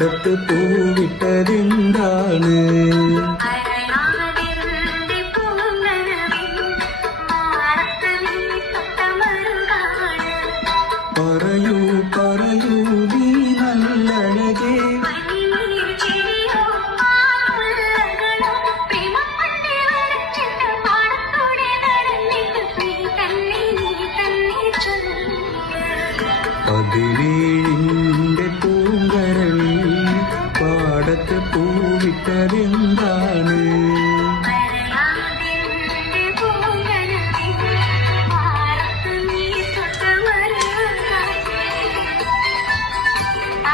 പാടത്ത് പൂവിട്ടതെന്താണ്? പറയൂ പറയൂ നീ നല്ലഴകേ, പതിനേഴിന്റെ പൂങ്കരളിൽ പാടത്ത് പൂവിട്ടതെന്താ?